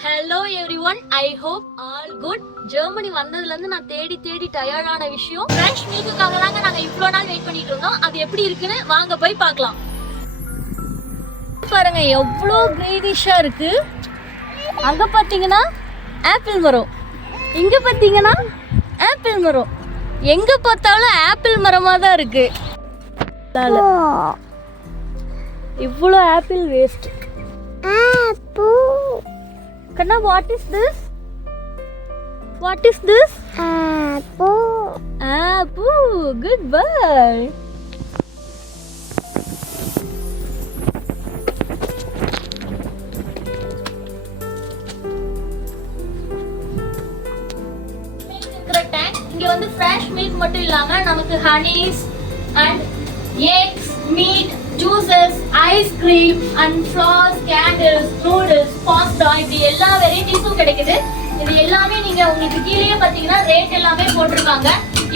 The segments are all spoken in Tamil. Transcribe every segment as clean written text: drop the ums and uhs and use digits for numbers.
Hello everyone, I hope all good. Germany வந்ததுல இருந்து நான் தேடி டயர்டான விஷயம் ஃப்ரெஷ் மில்க்குக்காக தாங்க நாங்க இவ்வளவு நாள் வெயிட் பண்ணிட்டு இருந்தோம். அது எப்படி இருக்குன்னு வாங்க போய் பார்க்கலாம். பாருங்க எவ்வளோ கிரீனிஷா இருக்கு. அங்க பாத்தீங்கன்னா ஆப்பிள் மரம், இங்க பாத்தீங்கன்னா ஆப்பிள் மரம், எங்க பார்த்தாலும் ஆப்பிள் மரமா தான் இருக்கு. இவ்வளோ apple waste. Kanna, what is this? What is this? Apple. Apple. Good boy. இங்க வந்து ஃப்ரெஷ் மில்க் மட்டும் இல்லாம நமக்கு Honey's and X, meet, juices, ice cream and flowers, candles, noodles, pasta, இப்படி எல்லா வெரைட்டிஸும் கிடைக்குது. இது எல்லாமே நீங்க உங்களுக்கு கீழே பாத்தீங்கன்னா ரேட் எல்லாமே போட்டிருக்காங்க.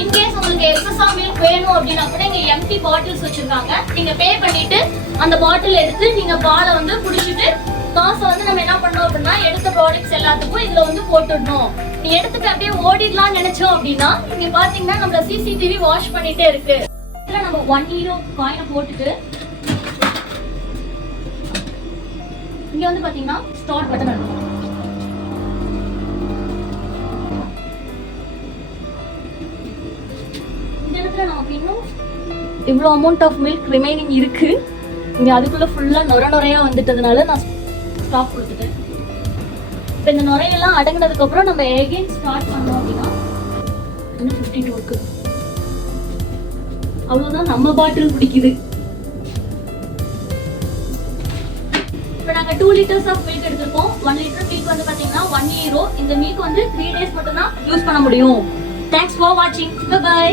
இன்கேஸ் உங்களுக்கு எக்ஸஸா மில்க் வேணும் அப்படின்னா கூட இங்க எம்டி பாட்டில்ஸ் வச்சிருக்காங்க. நீங்க பே பண்ணிட்டு அந்த பாட்டில் எடுத்து நீங்க பாலை வந்து குடிச்சிட்டு காசை வந்து நம்ம என்ன பண்ணோம் அப்படின்னா எடுத்த ப்ராடக்ட்ஸ் எல்லாத்துக்கும் இதுல வந்து போட்டுடணும். நீ எடுத்துட்டு அப்படியே ஓடிடலாம் நினைச்சோம் அப்படின்னா இங்க பாத்தீங்கன்னா நம்மள சிசிடிவி வாட்ச் பண்ணிட்டே இருக்கு. இதுல நம்ம 1 யூரோ காயினை போட்டுட்டு இங்க வந்து பாத்தீங்கன்னா ஸ்டார்ட் பட்டன் இருக்கும். இந்த இடத்துல நமக்கு இன்னும் இவ்வளவு அமௌண்ட் ஆஃப் மில்க் ரிமைனிங் இருக்கு. இங்க அதுக்குள்ள ஃபுல்லா நுரையா வந்துட்டதுனால நான் ஸ்டாப் கொடுத்துட்டேன். இப்ப இந்த நுரையெல்லாம் அடங்கினதுக்கு அப்புறம் நம்ம எகைன் ஸ்டார்ட் பண்ணோம் அப்படின்னா இன்னும் 52 இருக்கு. அவ்வளவுதான் நம்ம பாட்டில் பிடிக்குது. இப்போ நாங்க 2 liters ஆஃப் மில்க் எடுத்துருக்கோம். 1 liter மில்க் வந்து பாத்தீங்கன்னா 1 euro. இந்த மில்க் வந்து 3 days மட்டும் தான் யூஸ் பண்ண முடியும். தேங்க்ஸ் ஃபார் வாட்சிங். Bye by.